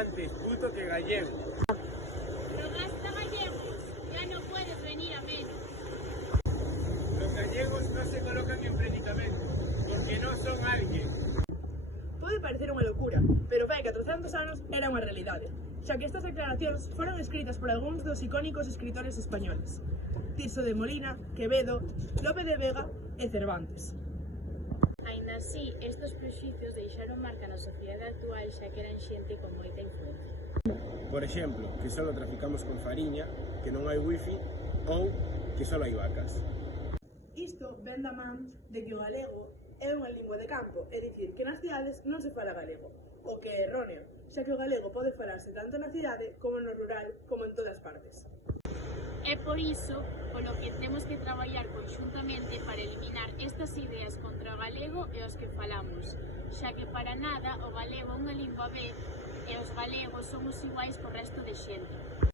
antes puto que gallego. Rogasta gallegos, ya no puedes venir a menos. Los gallegos no se colocan en predicamento, porque no son alguien. Pode parecer unha locura, pero fai 400 anos era unha realidade, xa que estas declaracións foron escritas por algúns dos icónicos escritores españoles: Tirso de Molina, Quevedo, Lope de Vega e Cervantes. Aínda así, estes prexuicios deixaron marca na sociedade actual xa que eran xente con moita influencia. Por exemplo, que só traficamos con fariña, que non hai wifi ou que só hai vacas. Isto ven da man de que o galego é unha lingua de campo, é dicir, que nas cidades non se fala galego, o que é erróneo, xa que o galego pode falarse tanto na cidade como no rural, como en todas partes. É por iso polo que temos que traballar conxuntamente para eliminar estas ideas contra o galego e os que falamos, xa que para nada o galego é unha lingua B e os galegos somos iguais co resto de xente.